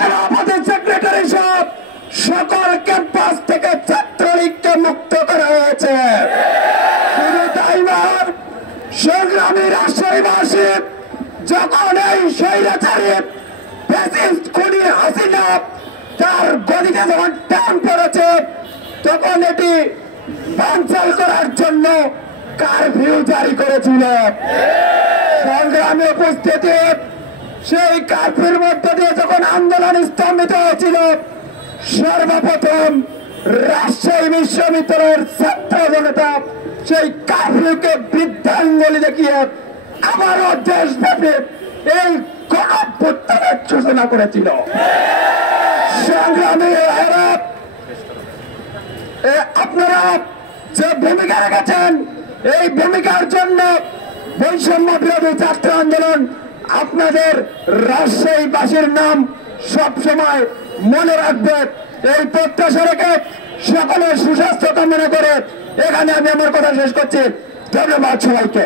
সভাপতি সেক্রেটারি সব সকল ক্যাম্পাস থেকে ছাত্রলীগকে মুক্ত করা হয়েছে। শুধু তাই নয়, সংগ্রামী রাজশাহীবাসী যখন এই স্বৈরাচারী ফ্যাসিস্ট খুনি হাসিনা তার গদিতে যখন টান পড়েছে, তখন এটি বানচাল করার জন্য কারফিউ জারি করেছিল। সংগ্রামী উপস্থিতি, সেই কারফিউর মধ্যে দিয়ে যখন আন্দোলন স্তম্ভিত হয়েছিল, সর্বপ্রথম রাজশাহী বিশ্ববিদ্যালয়ের ছাত্র জনতা সেই কারফিউকে বৃদ্ধাঙ্গুলি দেখিয়ে আবারও দেশব্যাপী এই গণঅভ্যুত্থানের সূচনা করেছিল। সংগ্রামী আপনারা যে ভূমিকা রেখেছেন, এই ভূমিকার জন্য বৈষম্য বিরোধী ছাত্র আন্দোলন আপনাদের রাজশাহীবাসীর নাম সবসময় মনে রাখবে। এই প্রত্যাশা রেখে সকলের সুস্বাস্থ্য কামনা করে এখানে আমি আমার কথা শেষ করছি। ধন্যবাদ সবাইকে।